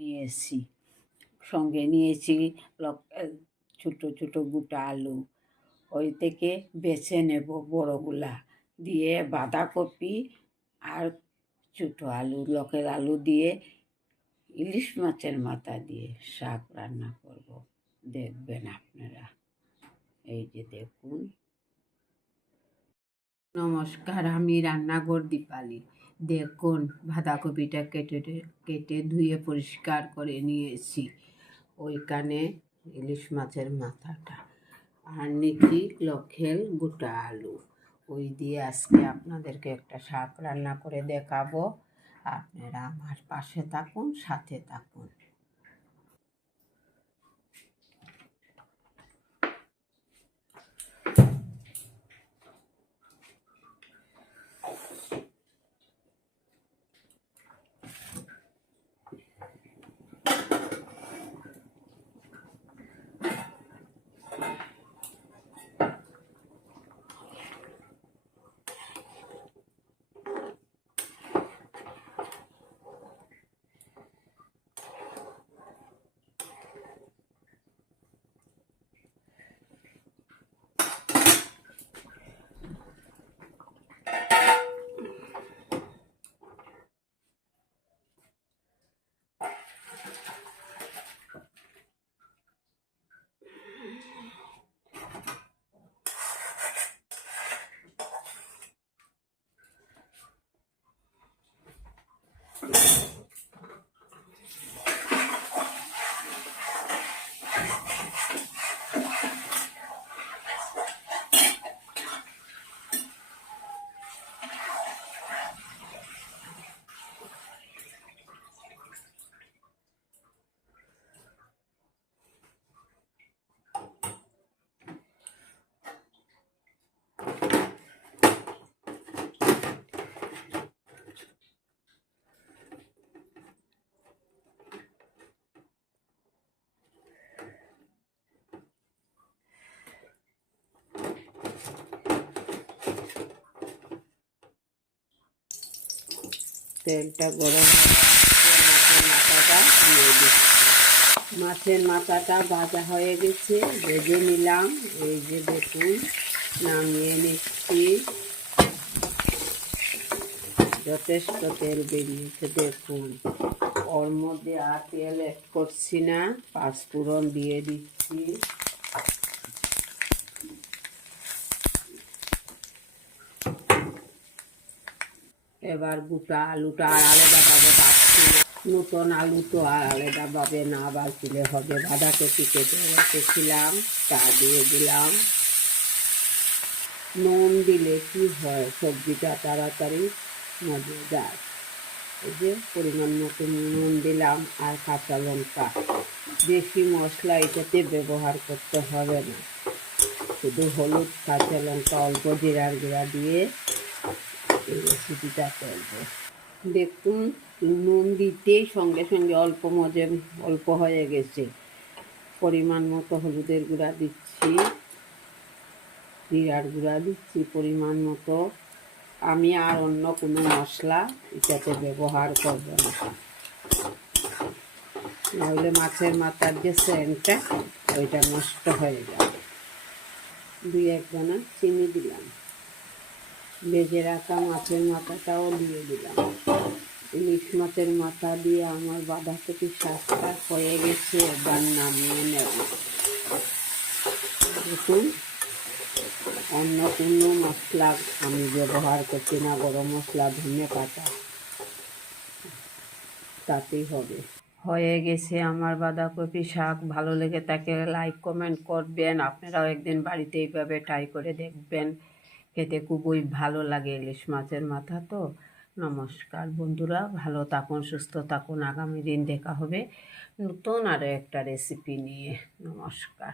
নিয়েছি সঙ্গে নিয়েছি ছোটো ছোটো গোটা আলু। ওই থেকে বেছে নেব বড়গুলা। দিয়ে বাঁধাকপি আর ছোটো আলু, লকের আলু দিয়ে ইলিশ মাছের মাথা দিয়ে শাক রান্না করব। দেখবেন আপনারা। এই যে দেখুন। নমস্কার, আমি রান্নাঘর দীপালি। দেখুন, বাঁধাকপিটা কেটে কেটে ধুয়ে পরিষ্কার করে নিয়েছি। ওইখানে ইলিশ মাছের মাথাটা আর নিচ্ছি লক্ষের গোটা আলু। ওই দিয়ে আজকে আপনাদেরকে একটা শাক রান্না করে দেখাবো। আপনারা আমার পাশে থাকুন, সাথে থাকুন। তেলটা গরম মাছের মাথাটা মাছের মাথাটা ভাজা হয়ে গেছে, ভেজে নিলাম। এই যে দেখুন, নামিয়ে নিচ্ছি। যথেষ্ট তেল বেরিয়েছে, দেখুন। ওর মধ্যে আর তেল অ্যাড করছি না, পাঁচ পাঁচফোড়ন দিয়ে দিচ্ছি। এবার গোটা আলুটা আর আলাদাভাবে বাছছি না। নতুন আলু তো আর আলাদাভাবে না বাছলে হবে। বাঁধাকপি কেটে রেখেছিলাম, তা দিয়ে দিলাম। নুন দিলে কি হয়? সবজিটা তাড়াতাড়ি মজে যায়। এই যে পরিমাণ মতো নুন দিলাম আর কাঁচা লঙ্কা। বেশি মশলা এটাতে ব্যবহার করতে হবে না। শুধু হলুদ, কাঁচা লঙ্কা, অল্প জিরার গুঁড়া দিয়ে এই রেসিপিটা করব। দেখুন, নুন দিতেই সঙ্গে সঙ্গে অল্প মজে, অল্প হয়ে গেছে। পরিমাণ মতো হলুদের গুঁড়া দিচ্ছি। জিরার গুঁড়া দিচ্ছি পরিমাণ মতো। আমি আর অন্য কোনো মশলা এটাতে ব্যবহার করব না। নাহলে মাছের মাথার যে সেন্টটা, ওইটা নষ্ট হয়ে যাবে। দুই এক দানা চিনি দিলাম। ভেজে রাখা মাছের মাথাটাও দিয়ে দিলাম। ইলিশ মাছের মাথা দিয়ে আমার বাঁধাকপি শাকটা হয়ে গেছে, এবার নামিয়ে নেব। দেখুন, অন্য কোনো মশলা আমি ব্যবহার করছি না, গরম মশলা, ধনে পাতা। তাতেই হবে। হয়ে গেছে আমার বাঁধাকপি শাক। ভালো লেগে তাকে লাইক, কমেন্ট করবেন। আপনারাও একদিন বাড়িতে এইভাবে ট্রাই করে দেখবেন। খেতে খুবই ভালো লাগে ইলিশ মাছের মাথা তো। নমস্কার বন্ধুরা, ভালো থাকুন, সুস্থ থাকুন। আগামী দিন দেখা হবে নতুন আরও একটা রেসিপি নিয়ে। নমস্কার।